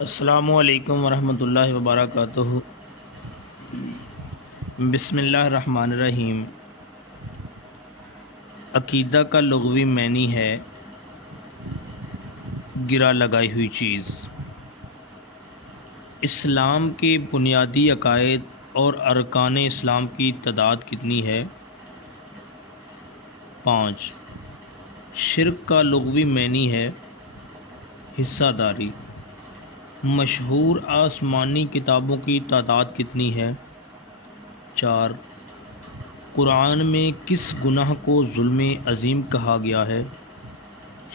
السلام علیکم ورحمۃ اللہ وبرکاتہ۔ بسم اللہ الرحمن الرحیم۔ عقیدہ کا لغوی معنی ہے گرا لگائی ہوئی چیز۔ اسلام کے بنیادی عقائد اور ارکان اسلام کی تعداد کتنی ہے؟ 5۔ شرک کا لغوی معنی ہے حصہ داری۔ مشہور آسمانی کتابوں کی تعداد کتنی ہے؟ 4۔ قرآن میں کس گناہ کو ظلم عظیم کہا گیا ہے؟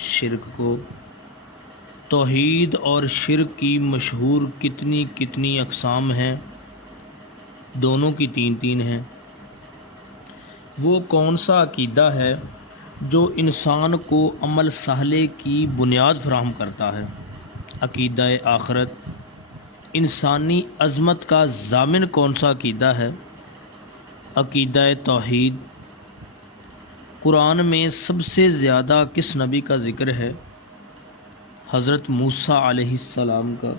شرک کو۔ توحید اور شرک کی مشہور کتنی اقسام ہیں؟ دونوں کی 3 ہیں۔ وہ کون سا عقیدہ ہے جو انسان کو عمل صالح کی بنیاد فراہم کرتا ہے؟ عقیدہ آخرت۔ انسانی عظمت کا ضامن کون سا عقیدہ ہے؟ عقیدہ توحید۔ قرآن میں سب سے زیادہ کس نبی کا ذکر ہے؟ حضرت موسیٰ علیہ السلام کا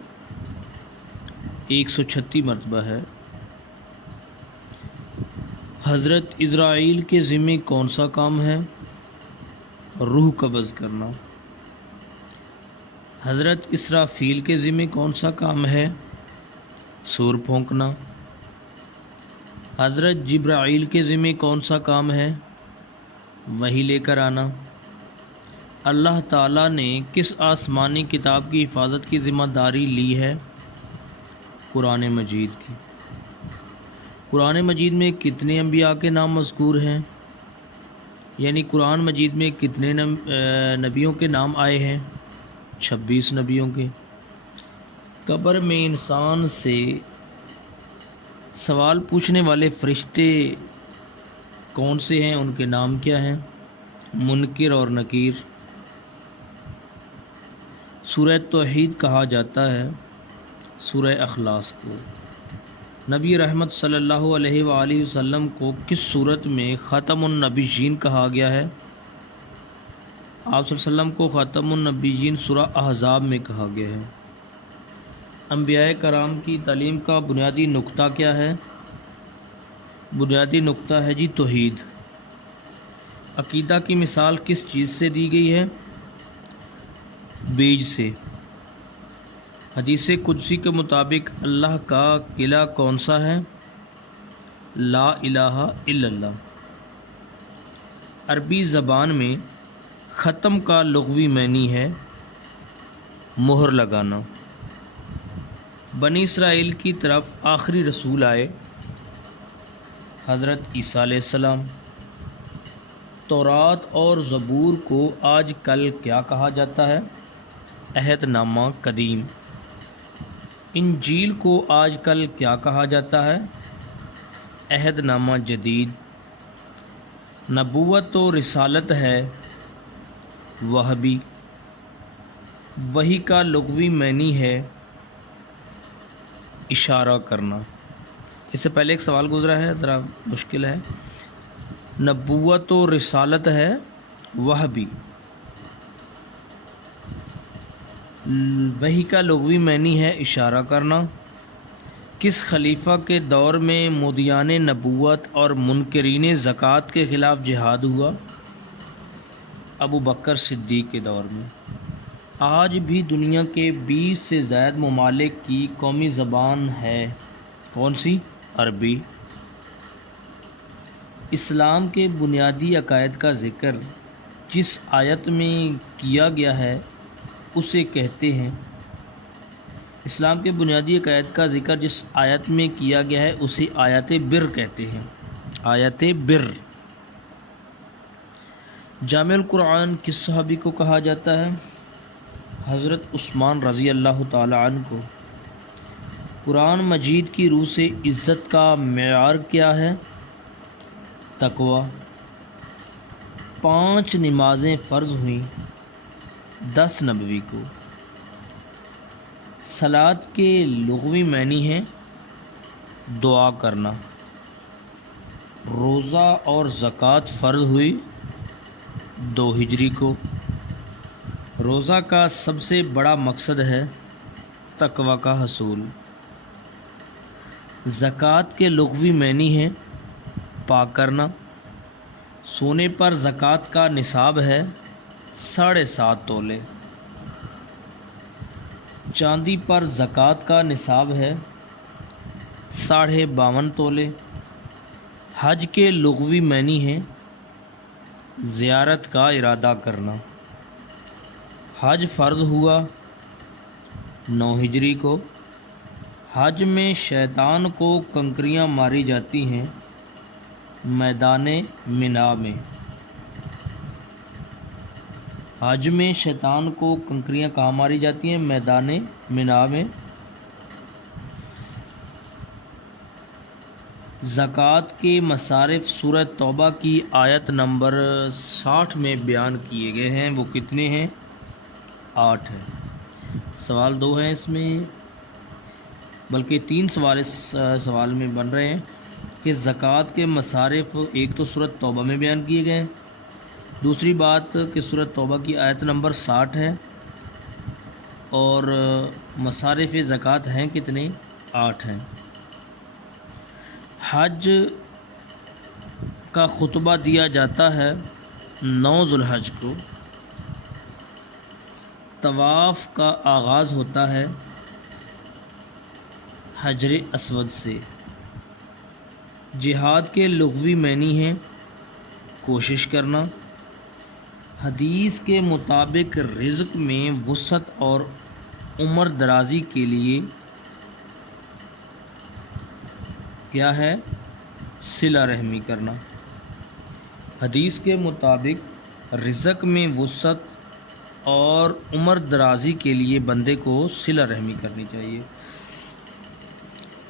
136 مرتبہ ہے۔ حضرت اسرائیل کے ذمہ کون سا کام ہے؟ روح قبض کرنا۔ حضرت اسرافیل کے ذمہ کون سا کام ہے؟ سور پھونکنا۔ حضرت جبرائیل کے ذمہ کون سا کام ہے؟ وحی لے کر آنا۔ اللہ تعالیٰ نے کس آسمانی کتاب کی حفاظت کی ذمہ داری لی ہے؟ قرآن مجید کی۔ قرآن مجید میں کتنے انبیاء کے نام مذکور ہیں؟ یعنی قرآن مجید میں کتنے نبیوں کے نام آئے ہیں؟ 26 نبیوں کے۔ قبر میں انسان سے سوال پوچھنے والے فرشتے کون سے ہیں؟ ان کے نام کیا ہیں؟ منکر اور نکیر۔ سورہ توحید کہا جاتا ہے سورہ اخلاص کو۔ نبی رحمت صلی اللہ علیہ وآلہ وسلم کو کس صورت میں خاتم النبیین کہا گیا ہے؟ آپ صلی اللہ علیہ وسلم کو خاتم النبیین سورہ احزاب میں کہا گیا ہے۔ انبیاء کرام کی تعلیم کا بنیادی نقطہ کیا ہے؟ بنیادی نقطہ ہے جی توحید۔ عقیدہ کی مثال کس چیز سے دی گئی ہے؟ بیج سے۔ حدیث قدسی کے مطابق اللہ کا قلعہ کون سا ہے؟ لا الہ الا اللہ۔ عربی زبان میں ختم کا لغوی معنی ہے مہر لگانا۔ بنی اسرائیل کی طرف آخری رسول آئے حضرت عیسیٰ علیہ السلام۔ تورات اور زبور کو آج کل کیا کہا جاتا ہے؟ عہد نامہ قدیم۔ انجیل کو آج کل کیا کہا جاتا ہے؟ عہد نامہ جدید۔ نبوت و رسالت ہے وحی۔ وحی کا لغوی معنی ہے اشارہ کرنا۔ اس سے پہلے ایک سوال گزرا ہے، ذرا مشکل ہے۔ نبوت و رسالت ہے وحی۔ وحی کا لغوی معنی ہے اشارہ کرنا۔ کس خلیفہ کے دور میں مدعیان نبوت اور منکرین زکوٰۃ کے خلاف جہاد ہوا؟ ابو بکر صدیق کے دور میں۔ آج بھی دنیا کے 20 سے زائد ممالک کی قومی زبان ہے کون سی؟ عربی۔ اسلام کے بنیادی عقائد کا ذکر جس آیت میں کیا گیا ہے اسے کہتے ہیں۔ اسلام کے بنیادی عقائد کا ذکر جس آیت میں کیا گیا ہے اسے آیت بر کہتے ہیں۔ آیت بر۔ جامع القرآن کس صحابی کو کہا جاتا ہے؟ حضرت عثمان رضی اللہ تعالی عنہ کو۔ قرآن مجید کی روح سے عزت کا معیار کیا ہے؟ تقوی۔ 5 نمازیں فرض ہوئیں 10 نبوی کو۔ صلاۃ کے لغوی معنی ہے دعا کرنا۔ روزہ اور زکوٰۃ فرض ہوئی 2 ہجری کو۔ روزہ کا سب سے بڑا مقصد ہے تقوی کا حصول۔ زکوٰۃ کے لغوی معنی ہیں پاک کرنا۔ سونے پر زکوٰۃ کا نصاب ہے 7.5 تولے۔ چاندی پر زکوٰۃ کا نصاب ہے 52.5 تولے۔ حج کے لغوی معنی ہیں زیارت کا ارادہ کرنا۔ حج فرض ہوا 9 ہجری کو۔ حج میں شیطان کو کنکریاں ماری جاتی ہیں میدان منا میں۔ حج میں شیطان کو کنکریاں کہاں ماری جاتی ہیں؟ میدان منا میں۔ زکوٰۃ کے مصارف سورہ توبہ کی آیت نمبر 60 میں بیان کیے گئے ہیں، وہ کتنے ہیں؟ 8 ہیں۔ سوال 2 ہیں اس میں، بلکہ 3 سوال اس سوال میں بن رہے ہیں کہ زکوٰۃ کے مصارف ایک تو سورۃ توبہ میں بیان کیے گئے ہیں، دوسری بات کہ سورۃ توبہ کی آیت نمبر 60 ہے، اور مصارف زکوٰۃ ہیں کتنے؟ 8 ہیں۔ حج کا خطبہ دیا جاتا ہے 9 ذوالحج کو۔ طواف کا آغاز ہوتا ہے حجر اسود سے۔ جہاد کے لغوی معنی ہیں کوشش کرنا۔ حدیث کے مطابق رزق میں وسعت اور عمر درازی کے لیے کیا ہے؟ صلہ رحمی کرنا۔ حدیث کے مطابق رزق میں وسعت اور عمر درازی کے لیے بندے کو صلہ رحمی کرنی چاہیے۔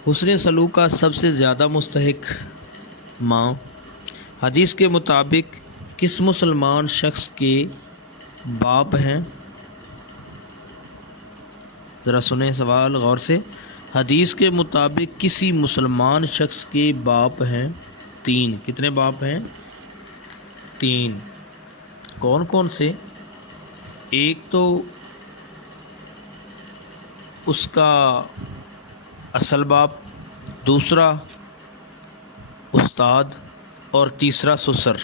حسن سلوک کا سب سے زیادہ مستحق ماں۔ حدیث کے مطابق کس مسلمان شخص کے باپ ہیں؟ ذرا سنیں سوال غور سے۔ حدیث کے مطابق کسی مسلمان شخص کے باپ ہیں 3۔ کتنے باپ ہیں؟ 3۔ کون کون سے؟ ایک تو اس کا اصل باپ، دوسرا استاد، اور تیسرا سسر۔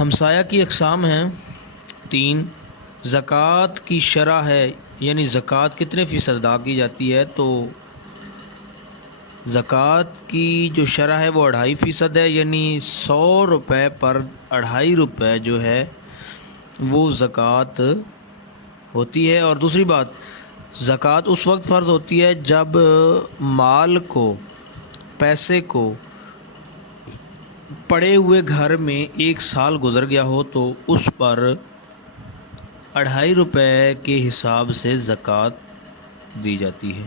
ہمسایہ کی اقسام ہیں 3۔ زکوٰۃ کی شرح ہے، یعنی زکوٰۃ کتنے فیصد ادا کی جاتی ہے؟ تو زکوٰۃ کی جو شرح ہے وہ 2.5% ہے، یعنی 100 روپے پر 2.5 روپے جو ہے وہ زکوٰۃ ہوتی ہے۔ اور دوسری بات، زکوٰۃ اس وقت فرض ہوتی ہے جب مال کو، پیسے کو پڑے ہوئے گھر میں 1 سال گزر گیا ہو تو اس پر 2.5 روپے کے حساب سے زکوٰۃ دی جاتی ہے۔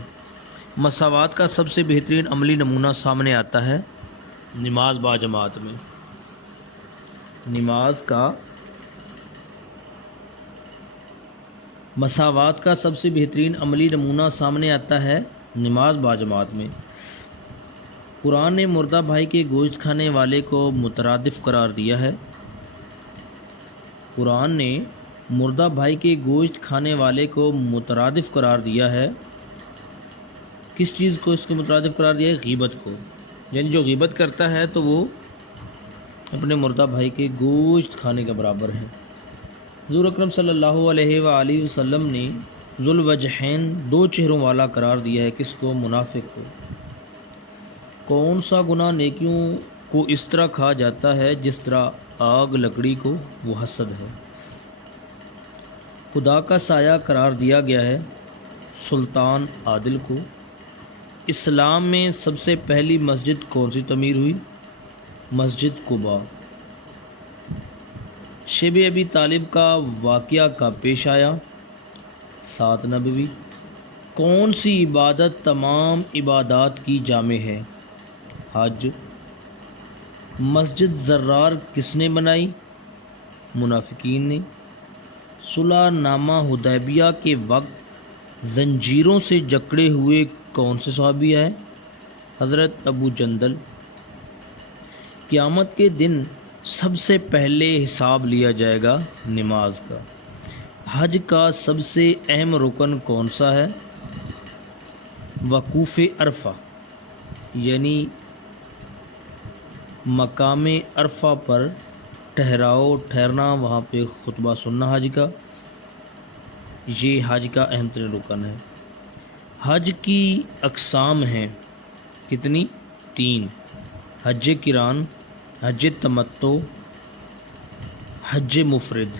مساوات کا سب سے بہترین عملی نمونہ سامنے آتا ہے نماز باجماعت میں۔ مساوات کا سب سے بہترین عملی نمونہ سامنے آتا ہے نماز باجماعت میں۔ قرآن نے مردہ بھائی کے گوشت کھانے والے کو مترادف قرار دیا ہے۔ قرآن نے مردہ بھائی کے گوشت کھانے والے کو مترادف قرار دیا ہے۔ کس چیز کو اس کو مترادف قرار دیا ہے؟ غیبت کو، یعنی جو غیبت کرتا ہے تو وہ اپنے مردہ بھائی کے گوشت کھانے کے برابر ہے۔ حضور اکرم صلی اللہ علیہ وآلہ وسلم نے ذو الوجہین 2 چہروں والا قرار دیا ہے۔ کس کو؟ منافق کو۔ کون سا گناہ نیکیوں کو اس طرح کھا جاتا ہے جس طرح آگ لکڑی کو؟ وہ حسد ہے۔ خدا کا سایہ قرار دیا گیا ہے سلطان عادل کو۔ اسلام میں سب سے پہلی مسجد کون سی تعمیر ہوئی؟ مسجد قباء۔ شب ابی طالب کا واقعہ کب پیش آیا؟ 7 نبوی۔ کون سی عبادت تمام عبادات کی جامع ہے؟ حج۔ مسجد زرار کس نے بنائی؟ منافقین نے۔ صلح نامہ حدیبیہ کے وقت زنجیروں سے جکڑے ہوئے کون سے صحابی ہیں؟ حضرت ابو جندل۔ قیامت کے دن سب سے پہلے حساب لیا جائے گا نماز کا۔ حج کا سب سے اہم رکن کون سا ہے؟ وقوف عرفہ، یعنی مقام عرفہ پر ٹھہرنا، وہاں پہ خطبہ سننا حج کا، یہ حج کا اہم ترین رکن ہے۔ حج کی اقسام ہیں کتنی؟ 3: حج قران، حج تمتع، حج مفرد۔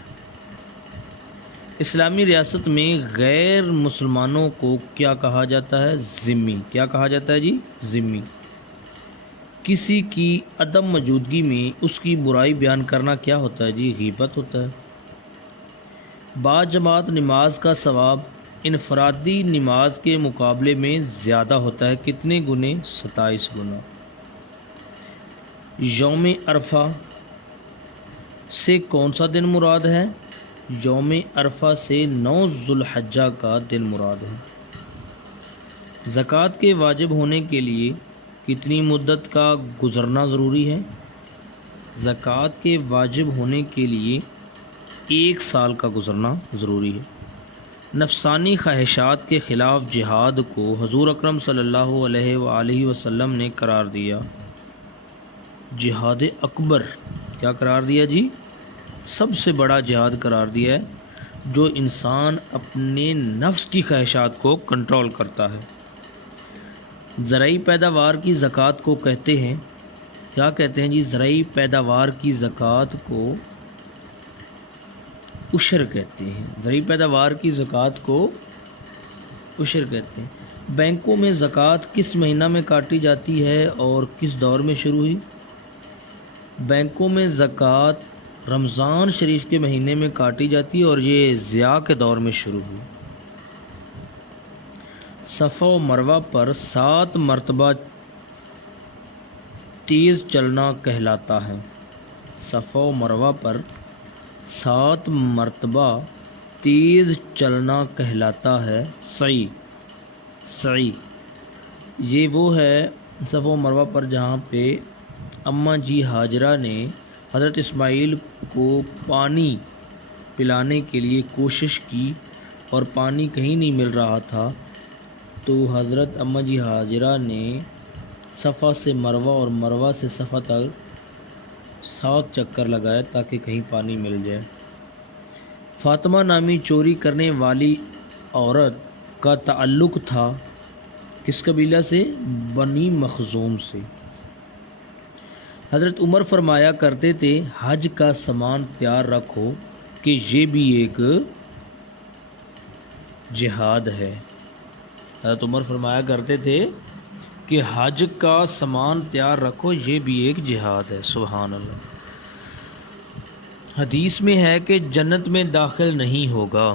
اسلامی ریاست میں غیر مسلمانوں کو کیا کہا جاتا ہے؟ ذمہ۔ کیا کہا جاتا ہے جی؟ ذمہ۔ کسی کی عدم موجودگی میں اس کی برائی بیان کرنا کیا ہوتا ہے جی؟ غیبت ہوتا ہے۔ باجماعت نماز کا ثواب انفرادی نماز کے مقابلے میں زیادہ ہوتا ہے، کتنے گنے؟ 27 گنا۔ یوم عرفہ سے کون سا دن مراد ہے؟ یوم عرفہ سے 9 ذوالحجہ کا دن مراد ہے۔ زکوٰۃ کے واجب ہونے کے لیے کتنی مدت کا گزرنا ضروری ہے؟ زکوٰۃ کے واجب ہونے کے لیے 1 سال کا گزرنا ضروری ہے۔ نفسانی خواہشات کے خلاف جہاد کو حضور اکرم صلی اللہ علیہ وآلہ وسلم نے قرار دیا جہاد اکبر۔ کیا قرار دیا جی؟ سب سے بڑا جہاد قرار دیا ہے، جو انسان اپنے نفس کی خواہشات کو کنٹرول کرتا ہے۔ زرعی پیداوار کی زکوٰۃ کو کہتے ہیں، کیا کہتے ہیں جی؟ زرعی پیداوار کی زکوٰۃ کو عشر کہتے ہیں۔ زرعی پیداوار کی زکوٰۃ کو عشر کہتے ہیں۔ بینکوں میں زکوٰۃ کس مہینہ میں کاٹی جاتی ہے اور کس دور میں شروع ہوئی؟ بینکوں میں زکوٰۃ رمضان شریف کے مہینے میں کاٹی جاتی ہے اور یہ ضیاء کے دور میں شروع ہوئی۔ صفا و مروہ پر 7 مرتبہ تیز چلنا کہلاتا ہے۔ صفا و مروہ پر 7 مرتبہ تیز چلنا کہلاتا ہے۔ سعی یہ وہ ہے صفا و مروہ پر جہاں پہ اماں جی حاجرہ نے حضرت اسماعیل کو پانی پلانے کے لیے کوشش کی اور پانی کہیں نہیں مل رہا تھا، تو حضرت اماں جی حاجرہ نے صفا سے مروہ اور مروہ سے صفا تک 7 چکر لگائے تاکہ کہیں پانی مل جائے۔ فاطمہ نامی چوری کرنے والی عورت کا تعلق تھا کس قبیلہ سے؟ بنی مخزوم سے۔ حضرت عمر فرمایا کرتے تھے حج کا سامان تیار رکھو کہ یہ بھی ایک جہاد ہے۔ حضرت عمر فرمایا کرتے تھے کہ حج کا سامان تیار رکھو، یہ بھی ایک جہاد ہے۔ سبحان اللہ۔ حدیث میں ہے کہ جنت میں داخل نہیں ہوگا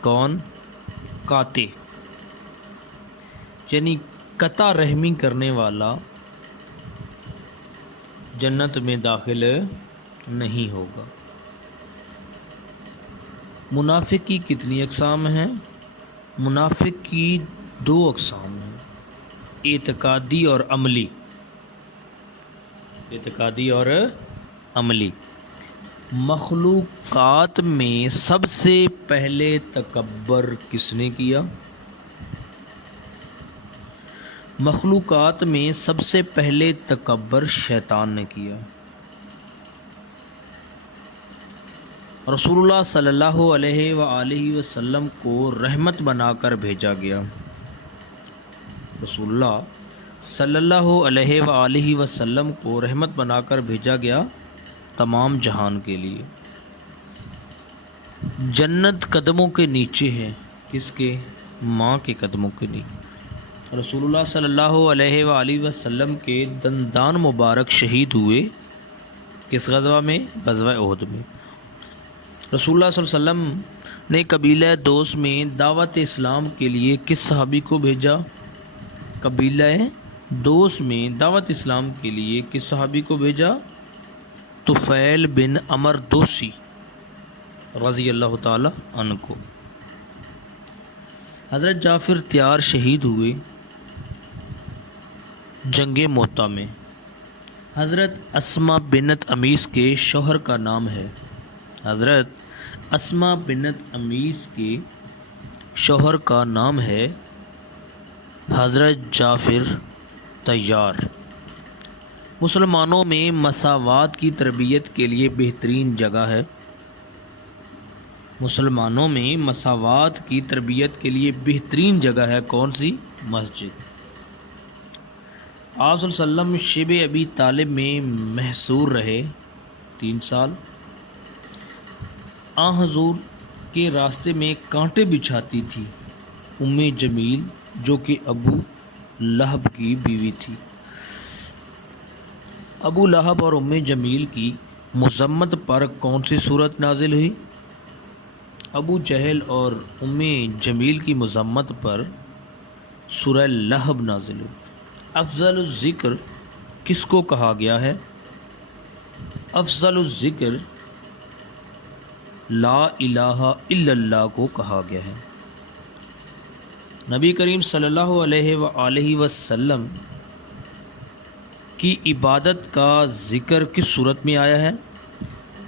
کون؟ قاطع، یعنی قطع رحمی کرنے والا جنت میں داخل نہیں ہوگا۔ منافق کی کتنی اقسام ہیں؟ منافق کی 2 اقسام ہیں، اعتقادی اور عملی۔ اعتقادی اور عملی۔ مخلوقات میں سب سے پہلے تکبر کس نے کیا؟ مخلوقات میں سب سے پہلے تکبر شیطان نے کیا۔ رسول اللہ صلی اللہ علیہ وآلہ وسلم کو رحمت بنا کر بھیجا گیا۔ رسول اللہ صلی اللہ علیہ وآلہ وسلم کو رحمت بنا کر بھیجا گیا تمام جہان کے لیے۔ جنت قدموں کے نیچے ہے، کس کے؟ ماں کے قدموں کے نیچے۔ رسول اللہ صلی اللہ علیہ وآلہ وسلم کے دندان مبارک شہید ہوئے کس غزوہ میں؟ غزوہ احد میں۔ رسول اللہ صلی اللہ علیہ وسلم نے قبیلہ دوس میں دعوت اسلام کے لیے کس صحابی کو بھیجا؟ قبیلہ دوس میں دعوت اسلام کے لیے کس صحابی کو بھیجا؟ طفیل بن عمر دوسی رضی اللہ تعالی عنہ کو۔ حضرت جعفر تیار شہید ہوئے جنگ موتا میں۔ حضرت اسما بنت امیس کے شوہر کا نام ہے؟ حضرت اسما بنت امیس کے شوہر کا نام ہے حضرت جعفر طیار۔ مسلمانوں میں مساوات کی تربیت کے لیے بہترین جگہ ہے۔ مسلمانوں میں مساوات کی تربیت کے لیے بہترین جگہ ہے کون سی؟ مسجد۔ آپ صلی اللہ علیہ وسلم شب ابی طالب میں محصور رہے 3 سال۔ حضور کے راستے میں کانٹے بچھاتی تھی ام جمیل جو کہ ابو لہب کی بیوی تھی۔ ابو لہب اور ام جمیل کی مذمت پر کون سی صورت نازل ہوئی؟ ابو جہل اور ام جمیل کی مذمت پر سورہ لہب نازل ہوئی۔ افضل الذکر کس کو کہا گیا ہے؟ افضل الذکر لا الہ الا اللہ کو کہا گیا ہے۔ نبی کریم صلی اللہ علیہ وآلہ وسلم کی عبادت کا ذکر کس صورت میں آیا ہے؟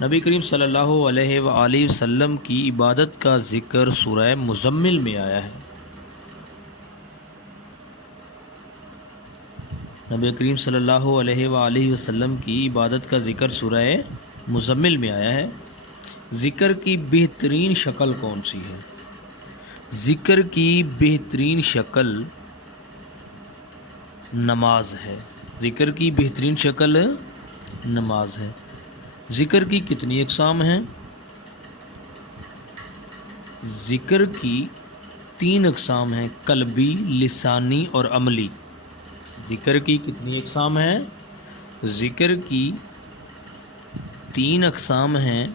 نبی کریم صلی اللہ علیہ وآلہ وسلم کی عبادت کا ذکر سورہ مزمل میں آیا ہے۔ نبی کریم صلی اللہ علیہ وآلہ وسلم کی عبادت کا ذکر سورہ مزمل میں آیا ہے۔ ذکر کی بہترین شکل کون سی ہے؟ ذکر کی بہترین شکل نماز ہے۔ ذکر کی بہترین شکل نماز ہے۔ ذکر کی کتنی اقسام ہیں؟ ذکر کی 3 اقسام ہیں، قلبی، لسانی اور عملی۔ ذکر کی کتنی اقسام ہیں؟ ذکر کی 3 اقسام ہیں،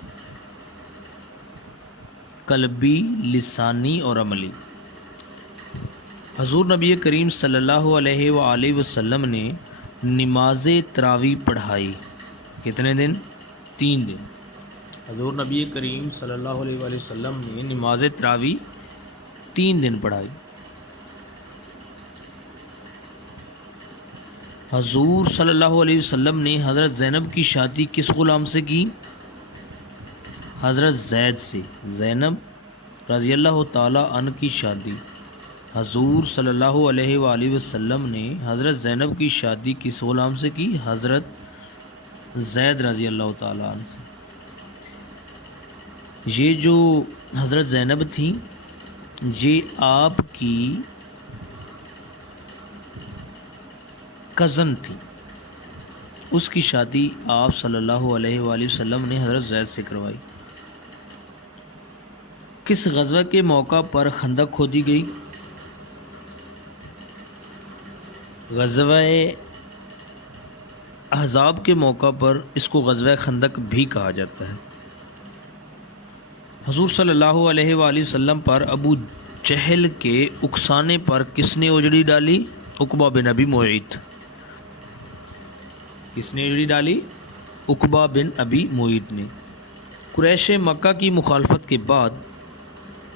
قلبی، لسانی اور عملی۔ حضور نبی کریم صلی اللہ علیہ وآلہ وسلم نے نماز تراویح پڑھائی کتنے دن؟ 3 دن۔ حضور نبی کریم صلی اللہ علیہ وآلہ وسلم نے نماز تراویح 3 دن پڑھائی۔ حضور صلی اللہ علیہ وسلم نے حضرت زینب کی شادی کس غلام سے کی؟ حضرت زید سے۔ زینب رضی اللہ تعالی عنہ کی شادی۔ حضور صلی اللہ علیہ وآلہ وسلم نے حضرت زینب کی شادی کس غلام سے کی؟ حضرت زید رضی اللہ تعالی عنہ سے۔ یہ جو حضرت زینب تھی یہ آپ کی کزن تھی، اس کی شادی آپ صلی اللہ علیہ وآلہ وسلم نے حضرت زید سے کروائی۔ کس غزوہ کے موقع پر خندق کھودی گئی؟ غزوہ احزاب کے موقع پر اس کو غزوہ خندق بھی کہا جاتا ہے۔ حضور صلی اللہ علیہ وآلہ وسلم پر ابو جہل کے اکسانے پر کس نے اجڑی ڈالی؟ عقبہ بن ابی معیط۔ کس نے اجڑی ڈالی؟ عقبہ بن ابی معیط نے۔ قریش مکہ کی مخالفت کے بعد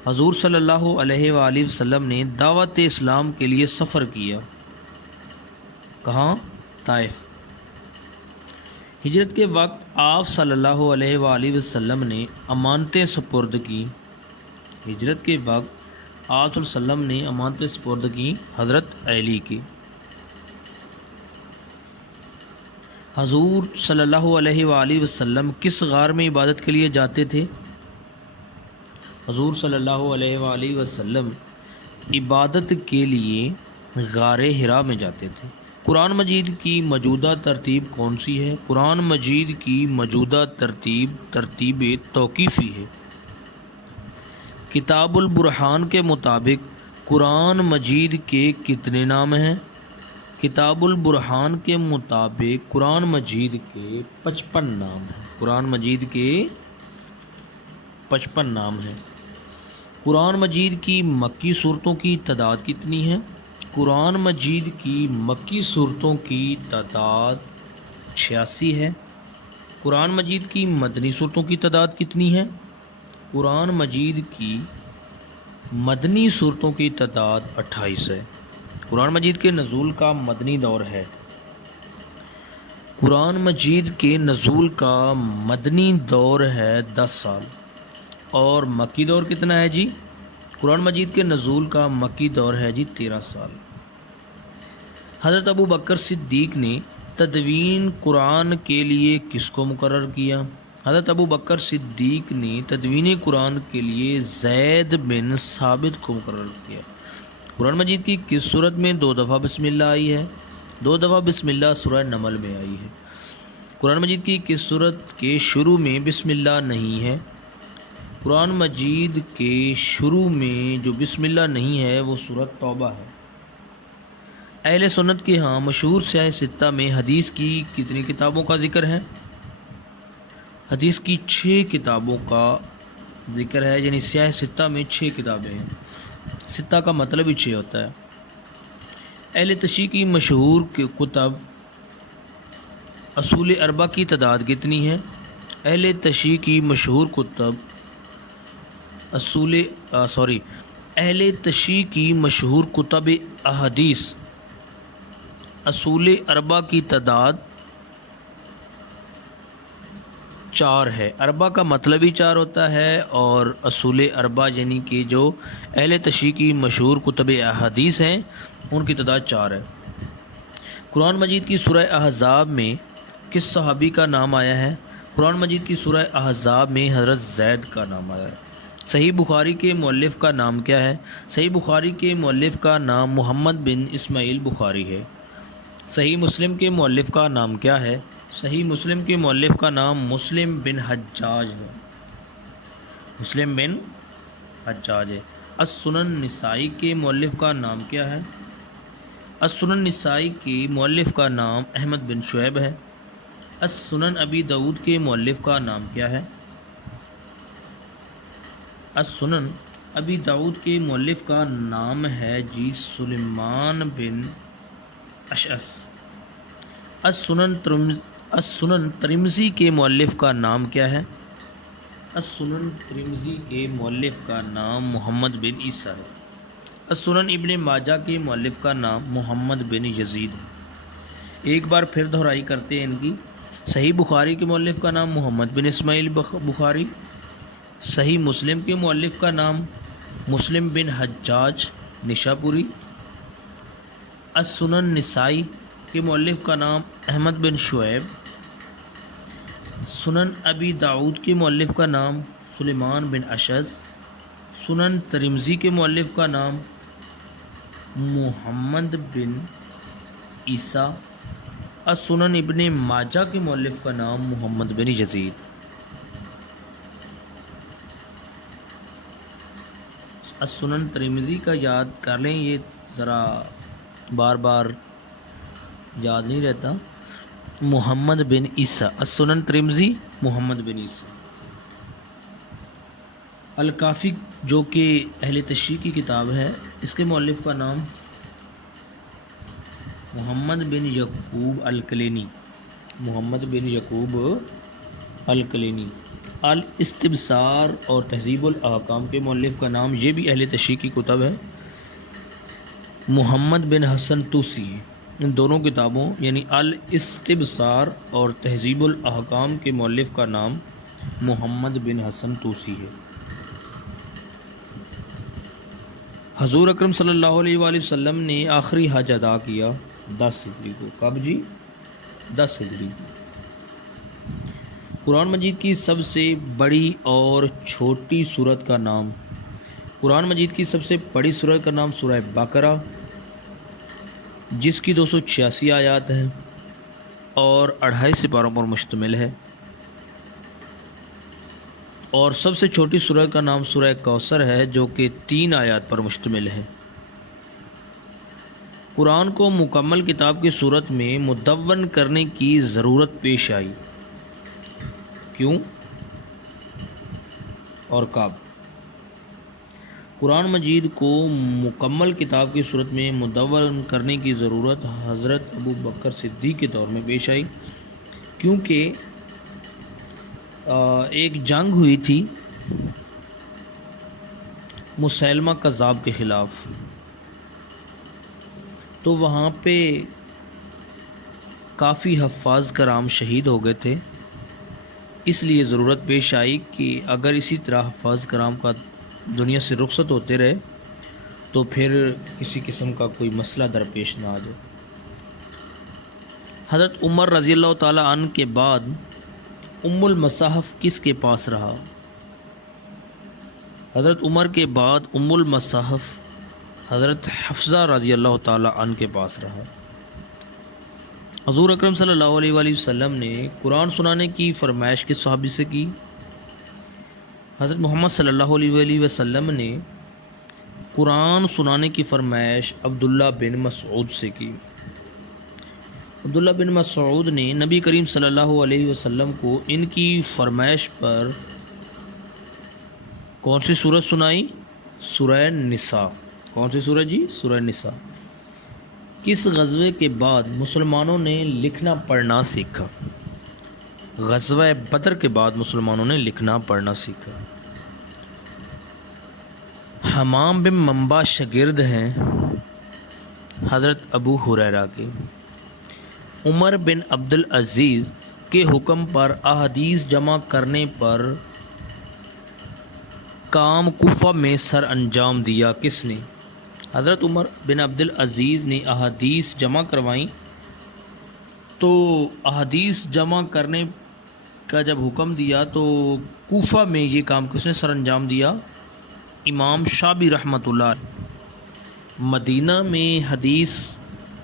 حضور صلی اللہ علیہ وآلہ وسلم نے دعوت اسلام کے لیے سفر کیا۔ کہاں؟ طائف۔ ہجرت کے وقت آپ صلی اللہ علیہ وآلہ وسلم نے امانتیں سپرد کی۔ ہجرت کے وقت آپ صلی اللہ علیہ وسلم نے امانتیں سپرد کی حضرت علی کی۔ حضور صلی اللہ علیہ وآلہ وسلم کس غار میں عبادت کے لیے جاتے تھے؟ حضور صلی اللہ علیہ وآلہ وسلم عبادت کے لیے غار حرا میں جاتے تھے۔ قرآن مجید کی موجودہ ترتیب کون سی ہے؟ قرآن مجید کی موجودہ ترتیب توقیفی ہے۔ کتاب البرہان کے مطابق قرآن مجید کے کتنے نام ہیں؟ کتاب البرہان کے مطابق قرآن مجید کے 55 نام ہیں۔ قرآن مجید کے 55 نام ہیں۔ قرآن مجید کی مکی صورتوں کی تعداد کتنی ہے؟ قرآن مجید کی مکی صورتوں کی تعداد 86 ہے۔ قرآن مجید کی مدنی صورتوں کی تعداد کتنی ہے؟ قرآن مجید کی مدنی صورتوں کی تعداد 28 ہے۔ قرآن مجید کے نزول کا مدنی دور ہے۔ قرآن مجید کے نزول کا مدنی دور ہے 10 سال۔ اور مکی دور کتنا ہے جی؟ قرآن مجید کے نزول کا مکی دور ہے جی 13 سال۔ حضرت ابو بکر صدیق نے تدوین قرآن کے لیے کس کو مقرر کیا؟ حضرت ابو بکر صدیق نے تدوین قرآن کے لیے زید بن ثابت کو مقرر کیا۔ قرآن مجید کی کس صورت میں 2 دفعہ بسم اللہ آئی ہے؟ 2 دفعہ بسم اللہ سورہ نمل میں آئی ہے۔ قرآن مجید کی کس صورت کے شروع میں بسم اللہ نہیں ہے؟ قرآن مجید کے شروع میں جو بسم اللہ نہیں ہے وہ سورۃ توبہ ہے۔ اہل سنت کے ہاں مشہور سیاہ ستہ میں حدیث کی کتنی کتابوں کا ذکر ہے؟ حدیث کی 6 کتابوں کا ذکر ہے، یعنی سیاہ ستہ میں 6 کتابیں ہیں۔ ستہ کا مطلب ہی 6 ہوتا ہے۔ اہل تشیع کی مشہور کتب اصول اربع کی تعداد کتنی ہے؟ اہل تشیع کی مشہور کتب اہل تشیع کی مشہور کتب احادیث اصول اربع کی تعداد 4 ہے۔ اربع کا مطلب ہی 4 ہوتا ہے، اور اصول اربع یعنی کہ جو اہل تشیع کی مشہور کتب احادیث ہیں ان کی تعداد 4 ہے۔ قرآن مجید کی سورہ احزاب میں کس صحابی کا نام آیا ہے؟ قرآن مجید کی سورہ احزاب میں حضرت زید کا نام آیا ہے۔ صحیح بخاری کے مؤلف کا نام کیا ہے؟ صحیح بخاری کے مؤلف کا نام محمد بن اسماعیل بخاری ہے۔ صحیح مسلم کے مؤلف کا نام کیا ہے؟ صحیح مسلم کے مؤلف کا نام مسلم بن حجاج ہے۔ مسلم بن حجاج ہے۔ السنن نسائی کے مؤلف کا نام کیا ہے؟ السنن نسائی کے مؤلف کا نام احمد بن شعیب ہے۔ السنن ابی داؤد کے مؤلف کا نام کیا ہے؟ السنن ابی داؤد کے مؤلف کا نام ہے جی سلیمان بن اشعث۔ السنن ترمذی کے مؤلف کا نام کیا ہے؟ السنن ترمذی کے مؤلف کا نام محمد بن عیسیٰ ہے۔ السنن ابن ماجہ کے مؤلف کا نام محمد بن یزید ہے۔ ایک بار پھر دہرائی کرتے ہیں ان کی۔ صحیح بخاری کے مؤلف کا نام محمد بن اسماعیل بخاری۔ صحیح مسلم کے مؤلف کا نام مسلم بن حجاج نشاپوری۔ السنن نسائی کے مؤلف کا نام احمد بن شعیب۔ سنن ابی داؤد کے مؤلف کا نام سلیمان بن اشعث۔ سنن ترمذی کے مؤلف کا نام محمد بن عیسیٰ۔ السنن ابن ماجہ کے مؤلف کا نام محمد بن یزید۔ السنن ترمذی کا یاد کر لیں، یہ ذرا بار بار یاد نہیں رہتا۔ محمد بن عیسیٰ، السنن ترمذی محمد بن عیسیٰ۔ الکافی جو کہ اہل تشیع کی کتاب ہے، اس کے مؤلف کا نام محمد بن یعقوب الکلینی۔ محمد بن یعقوب الکلینی۔ الاستبصار اور تہذیب الاحکام کے مؤلف کا نام، یہ بھی اہل تشیع کی کتب ہے، محمد بن حسن توسی ہے۔ ان دونوں کتابوں یعنی الاستبصار اور تہذیب الاحکام کے مؤلف کا نام محمد بن حسن توسی ہے۔ حضور اکرم صلی اللہ علیہ وآلہ وسلم نے آخری حج ادا کیا 10 ہجری کو۔ کب جی؟ 10 ہجری کو۔ قرآن مجید کی سب سے بڑی اور چھوٹی سورت کا نام۔ قرآن مجید کی سب سے بڑی سورت کا نام سورہ بقرہ، جس کی 286 آیات ہیں اور 28 سپاروں پر مشتمل ہے، اور سب سے چھوٹی سورت کا نام سورہ کوثر ہے، جو کہ 3 آیات پر مشتمل ہے۔ قرآن کو مکمل کتاب کی صورت میں مدون کرنے کی ضرورت پیش آئی، کیوں اور کب؟ قرآن مجید کو مکمل کتاب کی صورت میں مدون کرنے کی ضرورت حضرت ابو بکر صدیق کے دور میں پیش آئی، کیونکہ ایک جنگ ہوئی تھی مسیلمہ کذاب کے خلاف، تو وہاں پہ کافی حفاظ کرام شہید ہو گئے تھے، اس لیے ضرورت پیش آئی کہ اگر اسی طرح حفاظ کرام کا دنیا سے رخصت ہوتے رہے تو پھر کسی قسم کا کوئی مسئلہ درپیش نہ آ جائے۔ حضرت عمر رضی اللہ تعالی عنہ کے بعد ام المصاحف کس کے پاس رہا؟ حضرت عمر کے بعد ام المصاحف حضرت حفصہ رضی اللہ تعالی عنہ کے پاس رہا۔ حضور اکرم صلی اللہ علیہ وآلہ وسلم نے قرآن سنانے کی فرمائش کس صحابی سے کی؟ حضرت محمد صلی اللہ علیہ وآلہ وسلم نے قرآن سنانے کی فرمائش عبداللہ بن مسعود سے کی۔ عبداللہ بن مسعود نے نبی کریم صلی اللہ علیہ وسلم کو ان کی فرمائش پر کون سی سورت سنائی؟ سورہ نساء۔ کون سی سورت جی؟ سورہ نساء۔ کس غزوے کے بعد مسلمانوں نے لکھنا پڑھنا سیکھا؟ غزوہ بدر کے بعد مسلمانوں نے لکھنا پڑھنا سیکھا۔ حمام بن منبع شاگرد ہیں حضرت ابو ہریرہ کے۔ عمر بن عبدالعزیز کے حکم پر احادیث جمع کرنے پر کام کوفہ میں سر انجام دیا کس نے؟ حضرت عمر بن عبدالعزیز نے احادیث جمع کروائیں تو احادیث جمع کرنے کا جب حکم دیا تو کوفہ میں یہ کام کس نے سر انجام دیا؟ امام شابی رحمۃ اللہ علیہ۔ مدینہ میں حدیث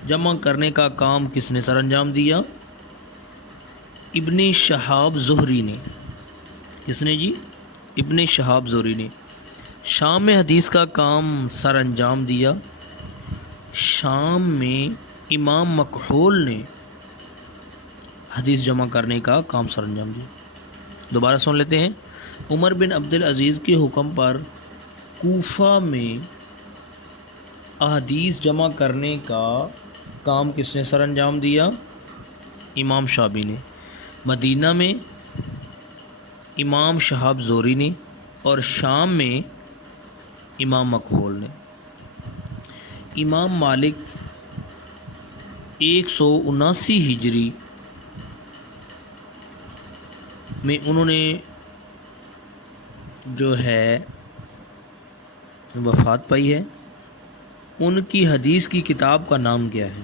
جمع کرنے کا کام کس نے سر انجام دیا؟ ابن شہاب زہری نے۔ کس نے جی؟ ابن شہاب زہری نے۔ شام میں حدیث کا کام سر انجام دیا۔ شام میں امام مکحول نے حدیث جمع کرنے کا کام سر انجام دیا۔ دوبارہ سن لیتے ہیں۔ عمر بن عبدالعزیز کے حکم پر کوفہ میں احادیث جمع کرنے کا کام کس نے سر انجام دیا؟ امام شابی نے۔ مدینہ میں امام شہاب زہری نے، اور شام میں امام مکحول نے۔ امام مالک 179 ہجری میں انہوں نے جو ہے وفات پائی ہے۔ ان کی حدیث کی کتاب کا نام کیا ہے؟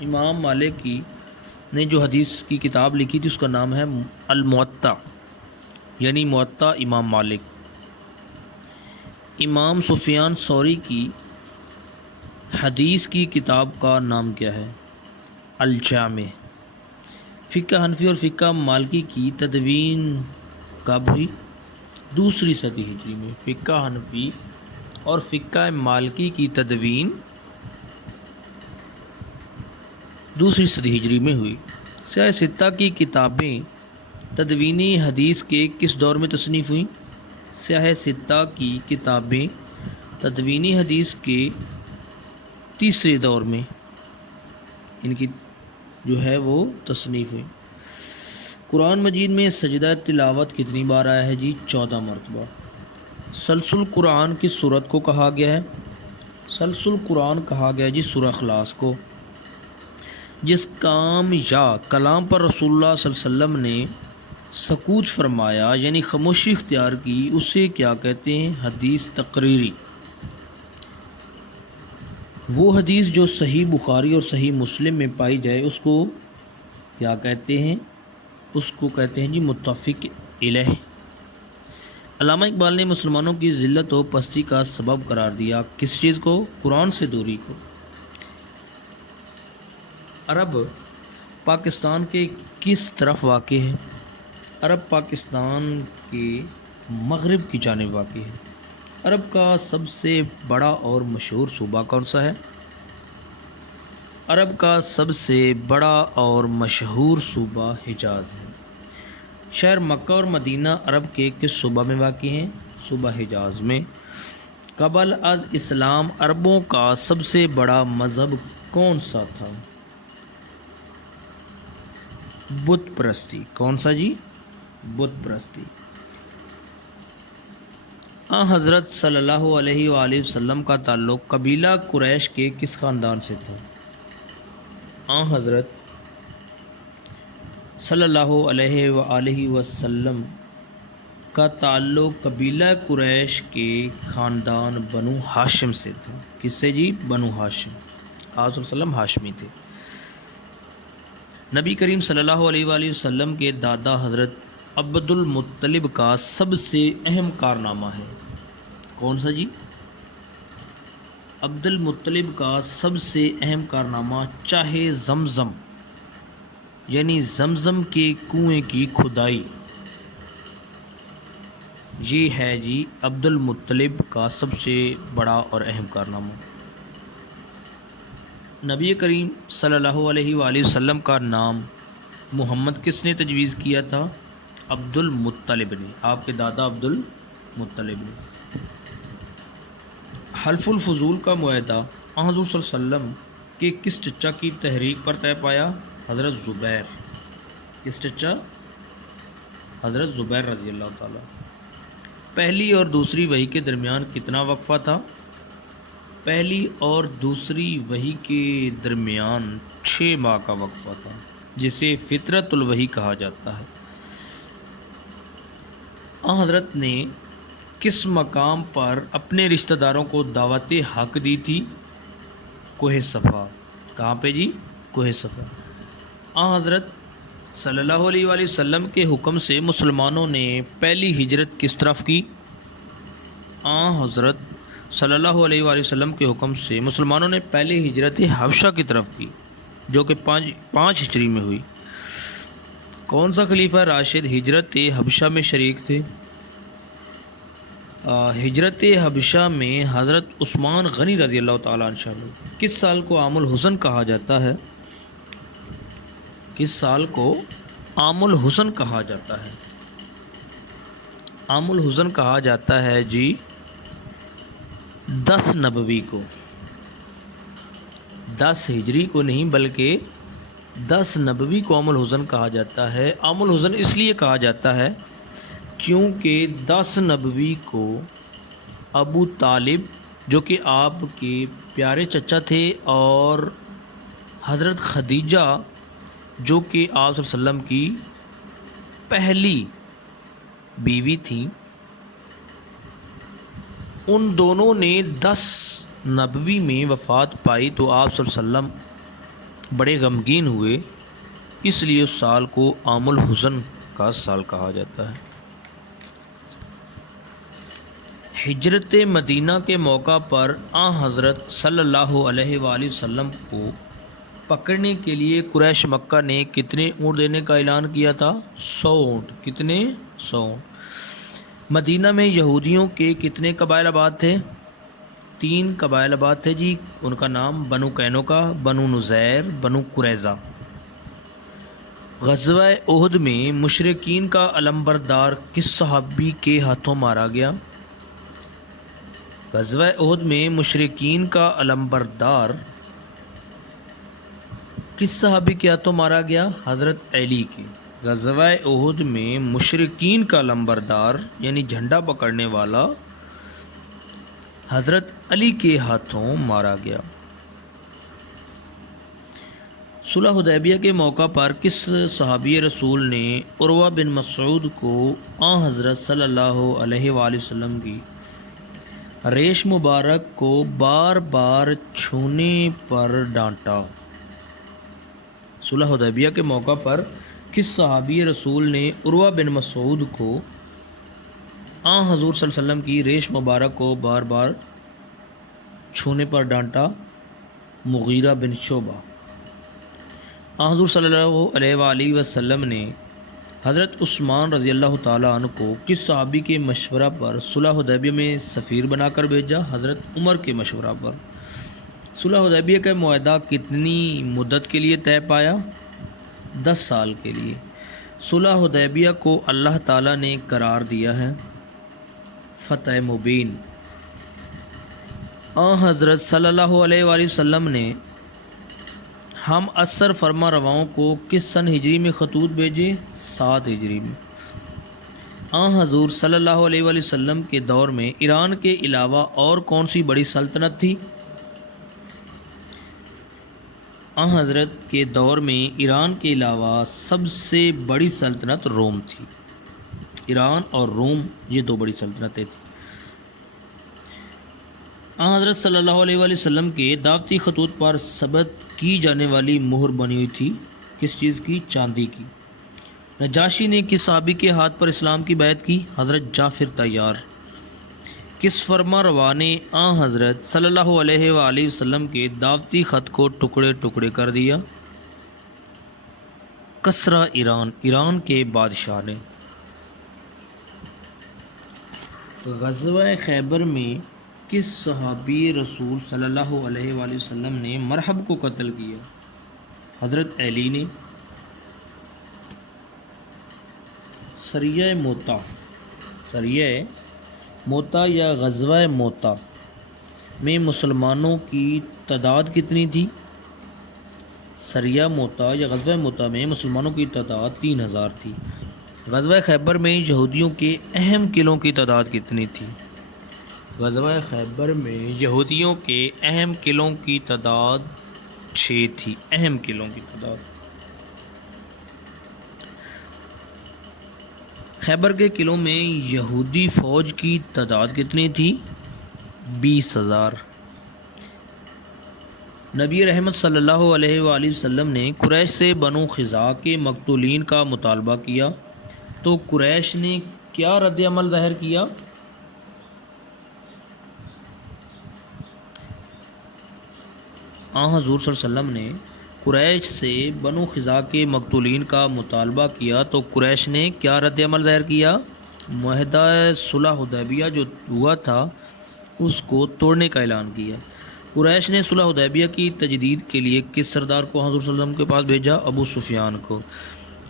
امام مالک کی نے جو حدیث کی کتاب لکھی تھی اس کا نام ہے الموطا، یعنی موطا امام مالک۔ امام سفیان ثوری کی حدیث کی کتاب کا نام کیا ہے؟ الجامع۔ فقہ حنفی اور فقہ مالکی کی تدوین کب ہوئی؟ دوسری صدی ہجری میں۔ فقہ حنفی اور فقہ مالکی کی تدوین دوسری صدی ہجری میں ہوئی۔ سیاہ ستہ کی کتابیں تدوینی حدیث کے کس دور میں تصنیف ہوئیں؟ سیاہ ستہ کی کتابیں تدوینی حدیث کے تیسرے دور میں ان کی جو ہے وہ تصنیف ہوئی۔ قرآن مجید میں سجدہ تلاوت کتنی بار آیا ہے جی؟ 14 مرتبہ۔ سلسل قرآن کس سورت کو کہا گیا ہے؟ سلسل قرآن کہا گیا جی سورہ اخلاص کو۔ جس کام یا کلام پر رسول اللہ صلی اللہ علیہ وسلم نے سکوت فرمایا یعنی خاموشی اختیار کی، اسے کیا کہتے ہیں؟ حدیث تقریری۔ وہ حدیث جو صحیح بخاری اور صحیح مسلم میں پائی جائے اس کو کیا کہتے ہیں؟ اس کو کہتے ہیں جی متفق علیہ۔ علامہ اقبال نے مسلمانوں کی ذلت و پستی کا سبب قرار دیا کس چیز کو؟ قرآن سے دوری کو۔ عرب پاکستان کے کس طرف واقع ہے؟ عرب پاکستان کے مغرب کی جانب واقع ہے۔ عرب کا سب سے بڑا اور مشہور صوبہ کون سا ہے؟ عرب کا سب سے بڑا اور مشہور صوبہ حجاز ہے۔ شہر مکہ اور مدینہ عرب کے کس صوبہ میں واقع ہیں؟ صوبہ حجاز میں۔ قبل از اسلام عربوں کا سب سے بڑا مذہب کون سا تھا؟ بت پرستی۔ کون سا جی؟ بت پرستی۔ حضرت صلی اللہ علیہ وآلہ وسلم کا تعلق قبیلہ قریش کے کس خاندان سے تھا؟ حضرت صلی اللہ علیہ وآلہ وسلم کا تعلق قبیلہ قریش کے خاندان بنو ہاشم سے تھا. کس سے جی؟ بنو ہاشم. آپ صلی اللہ علیہ وسلم ہاشمی تھے. نبی کریم صلی اللہ علیہ وآلہ وسلم کے دادا حضرت عبد المطلب کا سب سے اہم کارنامہ ہے. کون سا جی؟ عبد المطلب کا سب سے اہم کارنامہ چاہے زمزم یعنی زمزم کے کنویں کی کھدائی. یہ ہے جی عبد المطلب کا سب سے بڑا اور اہم کارنامہ. نبی کریم صلی اللہ علیہ وآلہ وسلم کا نام محمد کس نے تجویز کیا تھا؟ عبد المطلب نے، آپ کے دادا عبد المطلب نے. حلف الفضول کا معاہدہ حضور صلی اللہ علیہ وسلم کے کس چچا کی تحریک پر طے پایا؟ حضرت زبیر. کس چچا؟ حضرت زبیر رضی اللہ تعالیٰ. پہلی اور دوسری وحی کے درمیان کتنا وقفہ تھا؟ پہلی اور دوسری وحی کے درمیان 6 ماہ کا وقفہ تھا، جسے فطرت الوحی کہا جاتا ہے. حضرت نے کس مقام پر اپنے رشتہ داروں کو دعوت حق دی تھی؟ کوہ صفا. کہاں پہ جی؟ کوہ صفا. حضرت صلی اللہ علیہ وآلہ وسلم کے حکم سے مسلمانوں نے پہلی ہجرت کس طرف کی؟ حضرت صلی اللہ علیہ وآلہ وسلم کے حکم سے مسلمانوں نے پہلی ہجرت حبشہ کی طرف کی، جو کہ 5 ہجری میں ہوئی. کون سا خلیفہ راشد ہجرت حبشہ میں شریک تھے؟ ہجرت حبشہ میں حضرت عثمان غنی رضی اللہ تعالیٰ عنہ. کس سال کو عام الحزن کہا جاتا ہے؟ کس سال کو عام الحزن کہا جاتا ہے؟ عام الحزن کہا جاتا ہے جی 10 نبوی کو. 10 ہجری کو نہیں بلکہ 10 نبوی کو عام الحزن کہا جاتا ہے. عام الحزن اس لیے کہا جاتا ہے کیونکہ 10 نبوی کو ابو طالب جو کہ آپ کے پیارے چچا تھے اور حضرت خدیجہ جو کہ آپ صلی اللہ علیہ وسلم کی پہلی بیوی تھیں، ان دونوں نے 10 نبوی میں وفات پائی. تو آپ صلی اللہ علیہ وسلم بڑے غمگین ہوئے، اس لیے اس سال کو عام الحزن کا سال کہا جاتا ہے. ہجرت مدینہ کے موقع پر حضرت صلی اللہ علیہ وآلہ وسلم کو پکڑنے کے لیے قریش مکہ نے کتنے اونٹ دینے کا اعلان کیا تھا؟ 100 اونٹ. کتنے؟ 100 اونٹ. مدینہ میں یہودیوں کے کتنے قبائل آباد تھے؟ 3 قبائل آباد تھے جی. ان کا نام بنو قینقاع، بنو نذیر، بنو قریظہ. غزوہ احد میں مشرکین کا علمبردار کس صحابی کے ہاتھوں مارا گیا؟ غزوہ احد میں مشرکین کا علمبردار کس صحابی کے ہاتھوں مارا گیا؟ حضرت علی کے. غزوہ احد میں مشرکین کا علمبردار یعنی جھنڈا پکڑنے والا حضرت علی کے ہاتھوں مارا گیا. صلح حدیبیہ کے موقع پر کس صحابی رسول نے عروہ بن مسعود کو حضرت صلی اللہ علیہ وآلہ وسلم کی ریش مبارک کو بار بار چھونے پر ڈانٹا؟ صلح حدیبیہ کے موقع پر کس صحابی رسول نے عروہ بن مسعود کو حضور صلی اللہ علیہ وسلم کی ریش مبارک کو بار بار چھونے پر ڈانٹا؟ مغیرہ بن شعبہ. حضور صلی اللہ علیہ وآلہ وسلم نے حضرت عثمان رضی اللہ تعالیٰ عنہ کو کس صحابی کے مشورہ پر صلح حدیبیہ میں سفیر بنا کر بھیجا؟ حضرت عمر کے مشورہ پر. صلح حدیبیہ کا معاہدہ کتنی مدت کے لیے طے پایا؟ 10 سال کے لیے. صلح حدیبیہ کو اللہ تعالیٰ نے قرار دیا ہے فتح مبین. حضرت صلی اللہ علیہ وآلہ وسلم نے ہم اثر فرما رواؤں کو کس سن ہجری میں خطوط بھیجے؟ 7 ہجری میں. حضور صلی اللہ علیہ وآلہ وسلم کے دور میں ایران کے علاوہ اور کون سی بڑی سلطنت تھی؟ حضرت کے دور میں ایران کے علاوہ سب سے بڑی سلطنت روم تھی۔ ایران اور روم یہ دو بڑی سلطنتیں تھیں۔ حضرت صلی اللہ علیہ وآلہ وسلم کے دعوتی خطوط پر ثبت کی جانے والی مہر بنی ہوئی تھی، کس چیز کی؟ چاندی کی۔ نجاشی نے کس صحابی کے ہاتھ پر اسلام کی بیعت کی؟ حضرت جعفر طیار۔ کس فرما روا نے حضرت صلی اللہ علیہ وآلہ وسلم کے دعوتی خط کو ٹکڑے ٹکڑے کر دیا؟ کسریٰ ایران کے بادشاہ نے۔ غزوہ خیبر میں کس صحابی رسول صلی اللہ علیہ وآلہ وسلم نے مرحب کو قتل کیا؟ حضرت علی نے۔ سریہ موتا یا غزوہ موتا میں مسلمانوں کی تعداد کتنی تھی؟ سریہ موتا یا غزوہ موتا میں مسلمانوں کی تعداد 3000 تھی۔ غزوہ خیبر میں یہودیوں کے اہم قلعوں کی تعداد کتنی تھی؟ غزوہ خیبر میں یہودیوں کے اہم قلعوں کی تعداد 6 تھی۔ اہم قلعوں کی تعداد۔ خیبر کے قلعوں میں یہودی فوج کی تعداد کتنی تھی؟ 20,000۔ نبی رحمت صلی اللہ علیہ وآلہ وسلم نے قریش سے بنو خزاع کے مقتولین کا مطالبہ کیا تو قریش نے کیا رد عمل ظاہر کیا؟ حضور صلی اللہ علیہ وسلم نے قریش سے بنو خزاع کے مقتولین کا مطالبہ کیا تو قریش نے کیا رد عمل ظاہر کیا؟ معاہدہ صلح حدیبیہ جو ہوا تھا اس کو توڑنے کا اعلان کیا۔ قریش نے صلح حدیبیہ کی تجدید کے لیے کس سردار کو حضور صلی اللہ علیہ وسلم کے پاس بھیجا؟ ابو سفیان کو۔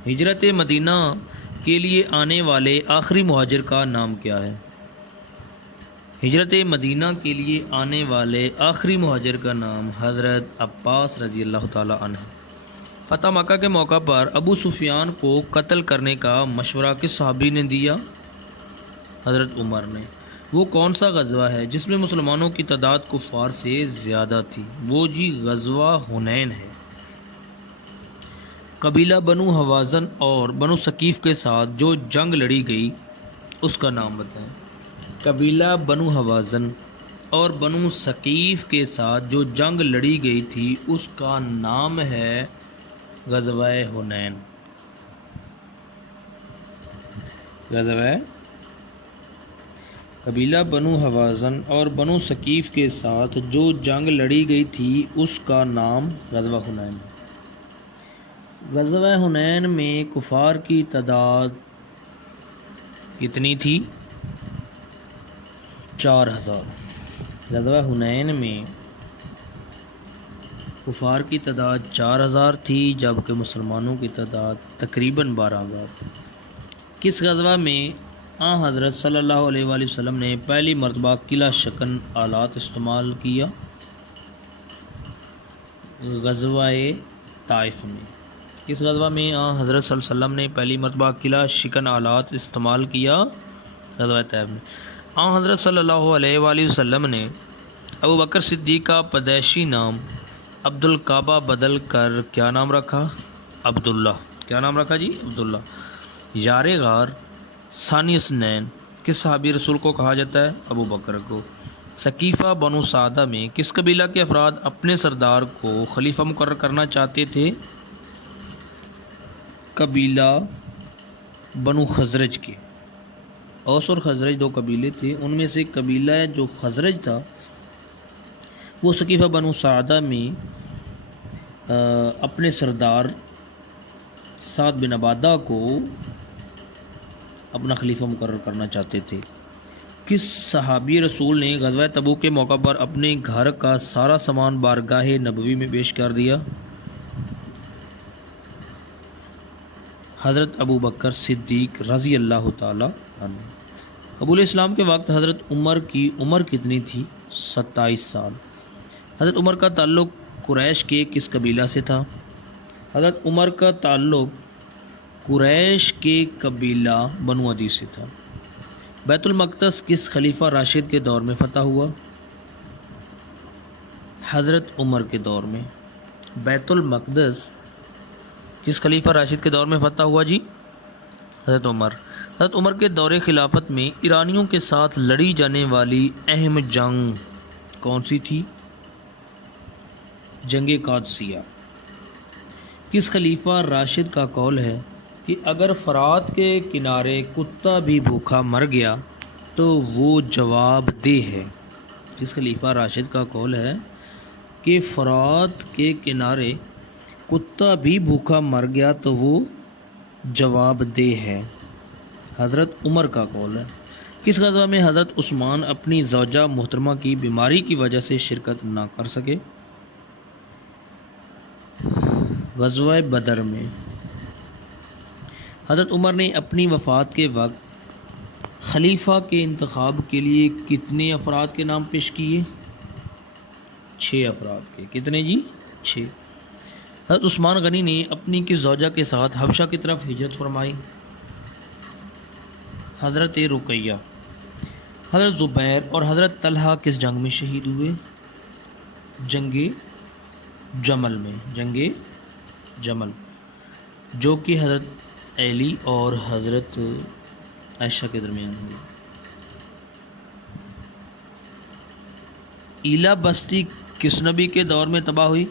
ہجرت مدینہ کے لیے آنے والے آخری مہاجر کا نام کیا ہے؟ ہجرت مدینہ کے لیے آنے والے آخری مہاجر کا نام حضرت عباس رضی اللہ تعالیٰ عنہ۔ فتح مکہ کے موقع پر ابو سفیان کو قتل کرنے کا مشورہ کس صحابی نے دیا؟ حضرت عمر نے۔ وہ کون سا غزوہ ہے جس میں مسلمانوں کی تعداد کفار سے زیادہ تھی؟ وہ غزوہ حنین ہے۔ قبیلہ بنو حوازن اور بنو ثقیف کے ساتھ جو جنگ لڑی گئی اس کا نام بتائیں۔ قبیلہ بنو حوازن اور بنو ثقیف کے ساتھ جو جنگ لڑی گئی تھی اس کا نام ہے غزوہ حنین۔ قبیلہ بنو حوازن اور بنو ثقیف کے ساتھ جو جنگ لڑی گئی تھی اس کا نام غزوہ حنین ہے۔ غزوہ حنین میں کفار کی تعداد کتنی تھی؟ 4000۔ غزوہ حنین میں کفار کی تعداد 4000 تھی جبکہ مسلمانوں کی تعداد تقریباً 12000 تھی۔ کس غزوہ میں حضرت صلی اللہ علیہ وآلہ وسلم نے پہلی مرتبہ قلعہ شکن آلات استعمال کیا؟ غزوہ طائف میں۔ کس غزوہ میں حضرت صلی اللہ علیہ وسلم نے پہلی مرتبہ قلعہ شکن آلات استعمال کیا؟ غزوہ طائف میں۔ حضرت صلی اللہ علیہ وآلہ وسلم نے ابو بکر صدیق کا پیدائشی نام عبد الکعبہ بدل کر کیا نام رکھا؟ عبداللہ۔ کیا نام رکھا جی؟ عبداللہ۔ یار غار ثانی اثنین کس صحابی رسول کو کہا جاتا ہے؟ ابو بکر کو۔ ثقیفہ بنو سعدہ میں کس قبیلہ کے افراد اپنے سردار کو خلیفہ مقرر کرنا چاہتے تھے؟ قبیلہ بنو خزرج کے۔ اوس اور خزرج دو قبیلے تھے، ان میں سے قبیلہ جو خزرج تھا وہ ثقیفہ بنو سعدہ میں اپنے سردار سعد بن عبادہ کو اپنا خلیفہ مقرر کرنا چاہتے تھے۔ کس صحابی رسول نے غزوہ تبوک کے موقع پر اپنے گھر کا سارا سامان بارگاہ نبوی میں پیش کر دیا؟ حضرت ابو بکر صدیق رضی اللہ تعالی عنہ۔ قبول اسلام کے وقت حضرت عمر کی عمر کتنی تھی؟ 27 سال۔ حضرت عمر کا تعلق قریش کے کس قبیلہ سے تھا؟ حضرت عمر کا تعلق قریش کے قبیلہ بنو عدی سے تھا۔ بیت المقدس کس خلیفہ راشد کے دور میں فتح ہوا؟ حضرت عمر کے دور میں۔ بیت المقدس کس خلیفہ راشد کے دور میں فتح ہوا جی؟ حضرت عمر۔ حضرت عمر کے دور خلافت میں ایرانیوں کے ساتھ لڑی جانے والی اہم جنگ کون سی تھی؟ جنگ قادسیہ۔ کس خلیفہ راشد کا قول ہے کہ اگر فرات کے کنارے کتا بھی بھوکا مر گیا تو وہ جواب دہ ہے؟ کس خلیفہ راشد کا قول ہے کہ فرات کے کنارے کتا بھی بھوکا مر گیا تو وہ جواب دہ ہے؟ حضرت عمر کا قول ہے۔ کس غزوہ میں حضرت عثمان اپنی زوجہ محترمہ کی بیماری کی وجہ سے شرکت نہ کر سکے؟ غزوہ بدر میں۔ حضرت عمر نے اپنی وفات کے وقت خلیفہ کے انتخاب کے لیے کتنے افراد کے نام پیش کیے؟ 6 افراد کے۔ کتنے جی؟ 6۔ حضرت عثمان غنی نے اپنی کس زوجہ کے ساتھ حبشہ کی طرف ہجرت فرمائی؟ حضرت رقیہ۔ حضرت زبیر اور حضرت طلحہ کس جنگ میں شہید ہوئے؟ جنگ جمل میں۔ جنگ جمل، جو کہ حضرت علی اور حضرت عائشہ کے درمیان ہوئی۔ ایلا بستی کس نبی کے دور میں تباہ ہوئی؟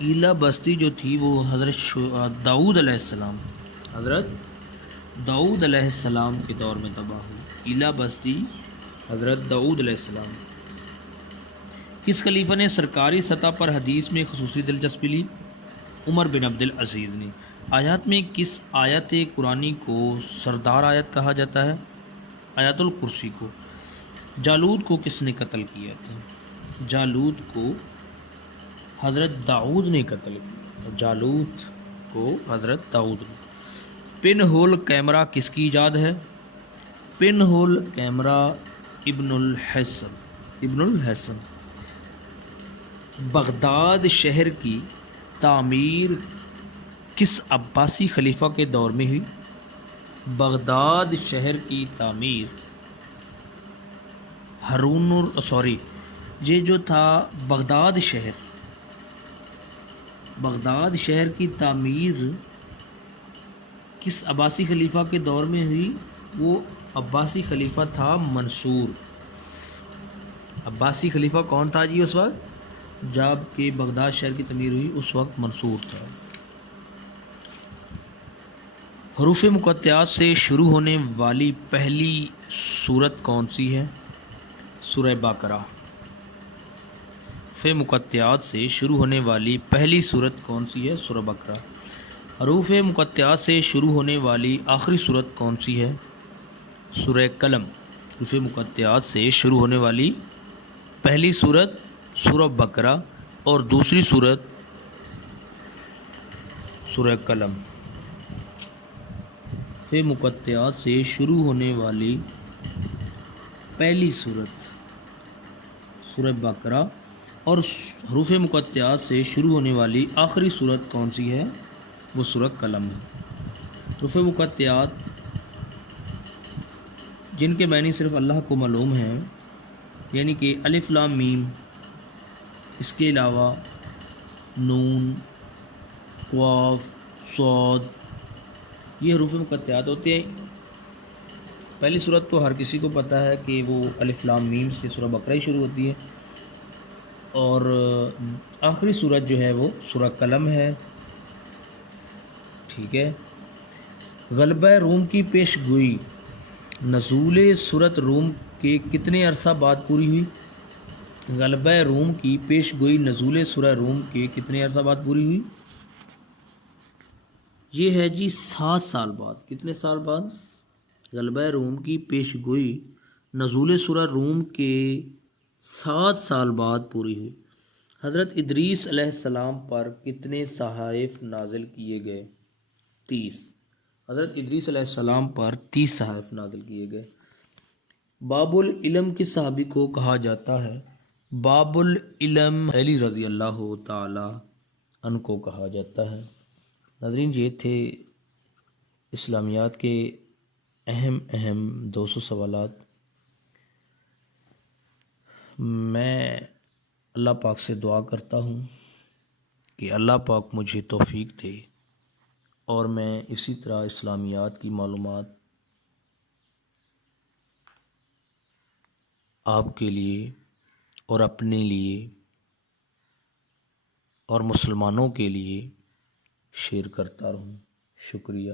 ایلا بستی جو تھی وہ حضرت داؤد علیہ السلام، حضرت داؤد علیہ السلام کے دور میں تباہ ہوئی۔ ایلا بستی حضرت داؤد علیہ السلام۔ کس خلیفہ نے سرکاری سطح پر حدیث میں خصوصی دلچسپی لی؟ عمر بن عبد العزیز نے۔ آیات میں کس آیت قرآنی کو سردار آیت کہا جاتا ہے؟ آیت الکرسی کو۔ جالوت کو کس نے قتل کیا تھا؟ جالوت کو حضرت داؤد نے قتل کیا۔ جالوت کو حضرت داؤد نے۔ پن ہول کیمرہ کس کی ایجاد ہے؟ پن ہول کیمرہ ابن الحسن۔ بغداد شہر کی تعمیر کس عباسی خلیفہ کے دور میں ہوئی؟ بغداد شہر کی تعمیر یہ جو تھا بغداد شہر کی تعمیر کس عباسی خلیفہ کے دور میں ہوئی؟ وہ عباسی خلیفہ تھا منصور۔ عباسی خلیفہ کون تھا جی اس وقت جب کہ بغداد شہر کی تعمیر ہوئی؟ اس وقت منصور تھا۔ حروف مقطعات سے شروع ہونے والی پہلی سورت کون سی ہے؟ سورہ بقرہ۔ حروف مقطعات سے شروع ہونے والی پہلی سورت کون سی ہے؟ سورہ بقرہ۔ حروف مقطعات سے شروع ہونے والی آخری سورت کون سی ہے؟ سورہ قلم۔ حروف مقطعات سے شروع ہونے والی پہلی سورت سورہ بقرہ اور دوسری سورت سورہ قلم۔ حروف مقطعات سے شروع ہونے والی پہلی سورت سورہ بقرہ اور حروف مقطعات سے شروع ہونے والی آخری سورت کون سی ہے؟ وہ سورہ قلم ہے۔ حروف مقطعات جن کے معنی صرف اللہ کو معلوم ہیں، یعنی کہ الف لام میم، اس کے علاوہ نون، قاف، صاد، یہ حروف مقطعات ہوتے ہیں۔ پہلی سورت تو ہر کسی کو پتہ ہے کہ وہ الف لام میم سے سورہ بقرہ ہی شروع ہوتی ہے، اور آخری سورت جو ہے وہ سورہ قلم ہے۔ ٹھیک ہے۔ غلبہ روم کی پیش گوئی نزول سورت روم کے کتنے عرصہ بعد پوری ہوئی؟ غلبہ روم کی پیش گوئی نزول سورہ روم کے کتنے عرصہ بعد پوری ہوئی؟ یہ ہے جی 7 سال بعد۔ کتنے سال بعد؟ غلبہ روم کی پیش گوئی نزول سورہ روم کے 7 سال بعد پوری ہوئی۔ حضرت ادریس علیہ السلام پر کتنے صحائف نازل کیے گئے؟ 30۔ حضرت ادریس علیہ السلام پر 30 صحائف نازل کیے گئے۔ باب العلم کس صحابی کو کہا جاتا ہے؟ باب العلم علی رضی اللہ تعالی عنہ کو کہا جاتا ہے۔ ناظرین، یہ تھے اسلامیات کے اہم 200 سوالات۔ میں اللہ پاک سے دعا کرتا ہوں کہ اللہ پاک مجھے توفیق دے اور میں اسی طرح اسلامیات کی معلومات آپ کے لیے اور اپنے لیے اور مسلمانوں کے لیے شیئر کرتا رہوں۔ شکریہ۔